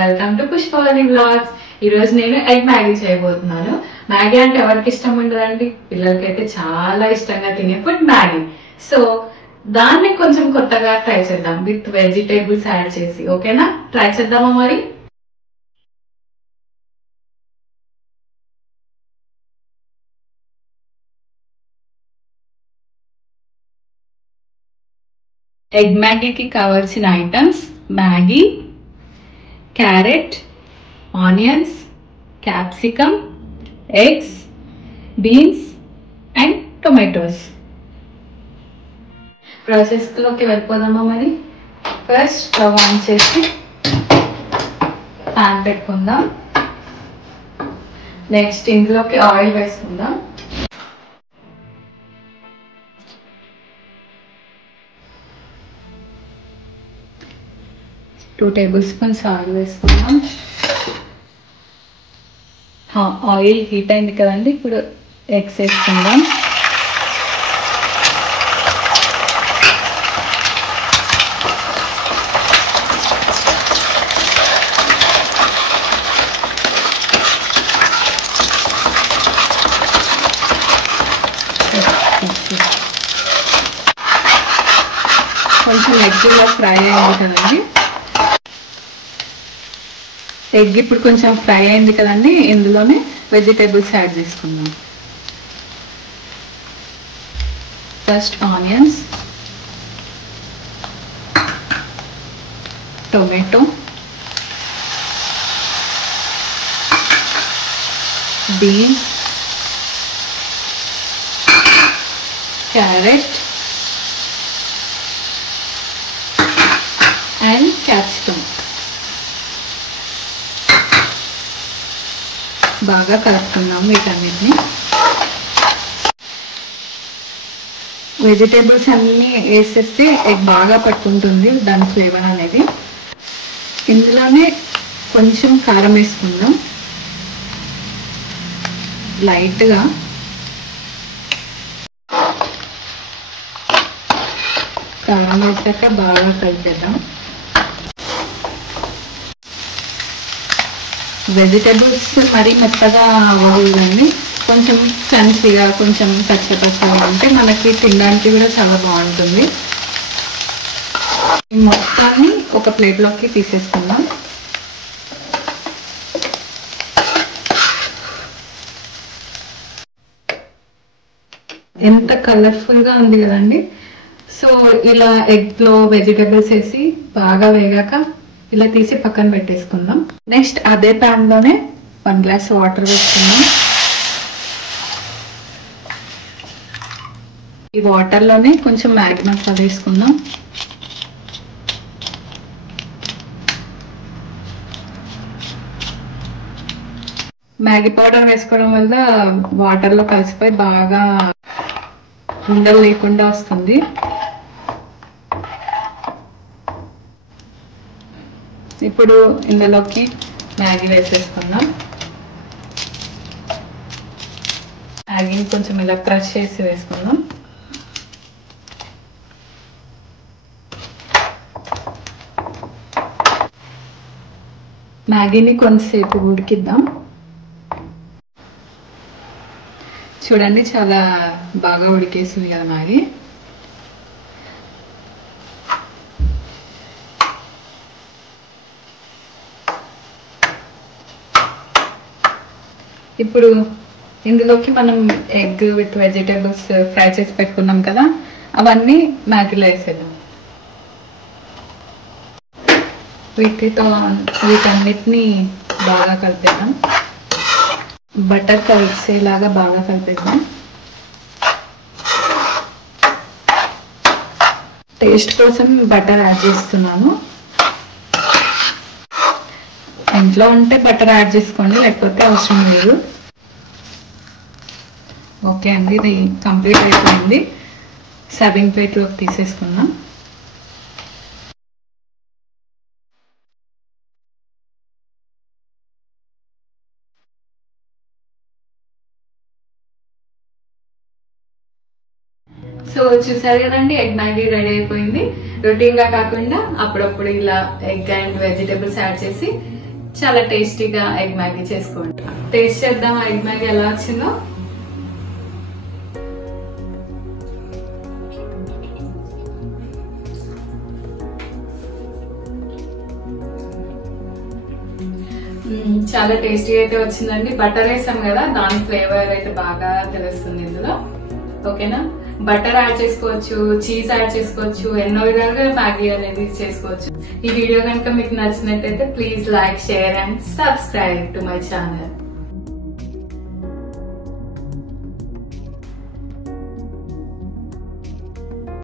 Welcome to Pushpavalli vlogs. ఈ రోజు నేను ఎగ్ మ్యాగీ చేయబోతున్నాను. మ్యాగీ అంటే ఎవరికి ఇష్టం ఉండదండి? పిల్లలకైతే చాలా ఇష్టంగా తినే ఫుడ్ మ్యాగీ. సో దాన్ని కొంచెం కొత్తగా ట్రై చేద్దాం విత్ వెజిటేబుల్స్ యాడ్ చేసి. ఓకేనా? ట్రై చేద్దామా మరి? ఎగ్ మ్యాగీకి కావాల్సిన items: Maggi, carrot, onions, capsicum, eggs, beans and tomatoes. ప్రాసెస్లోకి వెళ్ళిపోదామా మరి? ఫస్ట్ స్టవ్ ఆన్ చేసి ప్యాన్ పెట్టుకుందాం. నెక్స్ట్ ఇందులోకి ఆయిల్ వేసుకుందాం. టూ టేబుల్ స్పూన్స్ ఆయిల్ వేసుకుందాం. ఆయిల్ హీట్ అయింది కదండి, ఇప్పుడు ఎగ్స్ వేసుకుందాం. కొంచెం ఎగ్ ఇలా ఫ్రై అయింది కదండి, ఎగ్ ఇప్పుడు కొంచెం ఫ్రై అయింది కదండి, ఇందులోనే వెజిటేబుల్స్ యాడ్ చేసుకుందాం. First onions, tomato, beans, carrot and capsicum. బాగా కలుపుకున్నాము వీటన్నిటిని. వెజిటేబుల్స్ అన్నీ వేసేస్తే ఎగ్ బాగా పట్టుకుంటుంది దాని ఫ్లేవర్ అనేది. ఇందులోనే కొంచెం కారం వేసుకుందాం లైట్గా. కారం వేసాక బాగా కలిపేద్దాం. వెజిటేబుల్స్ మరీ మెత్తగా అవ్వకూడదండి, కొంచెం క్రంచీగా, కొంచెం పచ్చిగా ఉంటే మనకి తినడానికి కూడా చాలా బాగుంటుంది. మొత్తాన్ని ఒక ప్లేట్లోకి తీసేసుకుందాం. ఎంత కలర్ఫుల్గా ఉంది కదండి. సో ఇలా ఎగ్లో వెజిటేబుల్స్ వేసి బాగా వేగాక ఇలా తీసి పక్కన పెట్టేసుకుందాం. నెక్స్ట్ అదే ప్యాన్ లోనే 1 గ్లాస్ వాటర్ వేసుకుందాం. ఈ వాటర్ లోనే కొంచెం మ్యాగీ మసాలా వేసుకుందాం. మ్యాగీ పౌడర్ వేసుకోవడం వల్ల వాటర్ లో కలిసిపోయి బాగా ఉండలు లేకుండా వస్తుంది. ఇప్పుడు ఇందులోకి మ్యాగీ వేసేసుకుందాం. మ్యాగీని కొంచెం ఇలా క్రష్ చేసి వేసుకుందాం. మ్యాగీని కొంతసేపు ఉడికిద్దాం. చూడండి, చాలా బాగా ఉడికేసింది కదా మ్యాగీ. ఇప్పుడు ఇందులోకి మనం ఎగ్ విత్ వెజిటేబుల్స్ ఫ్రై చేసి పెట్టుకున్నాం కదా, అవన్నీ మ్యాగీలో వేసేద్దాం. వీటన్నిటిని బాగా కలిపేద్దాం. బటర్ కలిసేలాగా బాగా కలిపేద్దాం. టేస్ట్ కోసం బటర్ యాడ్ చేస్తున్నాను. ఇంట్లో ఉంటే బటర్ యాడ్ చేసుకోండి, లేకపోతే అవసరం లేదు. ఓకే అండి, ఇది కంప్లీట్ అయిపోయింది. సర్వింగ్ ప్లేట్లోకి తీసేసుకుందాం. సో చూసారు కదండి, ఎగ్ మ్యాగీ రెడీ అయిపోయింది. రొటీన్ గా కాకుండా అప్పుడప్పుడు ఇలా ఎగ్ అండ్ వెజిటేబుల్స్ యాడ్ చేసి చాలా టేస్టీగా ఎగ్ మ్యాగీ చేసుకోండి. టేస్ట్ చేద్దాం ఎగ్ మ్యాగీ ఎలా వచ్చిందో. చాలా టేస్టీ అయితే వచ్చిందండి. బటర్ వేసాం కదా, దాని ఫ్లేవర్ అయితే బాగా తెలుస్తుంది ఇందులో. ఓకేనా, బటర్ యాడ్ చేసుకోవచ్చు, చీజ్ యాడ్ చేసుకోవచ్చు, ఎన్నో విధాలుగా మ్యాగీ అనేది చేసుకోవచ్చు. ఈ వీడియో కనుక మీకు నచ్చినట్టయితే please like, share and subscribe to my channel.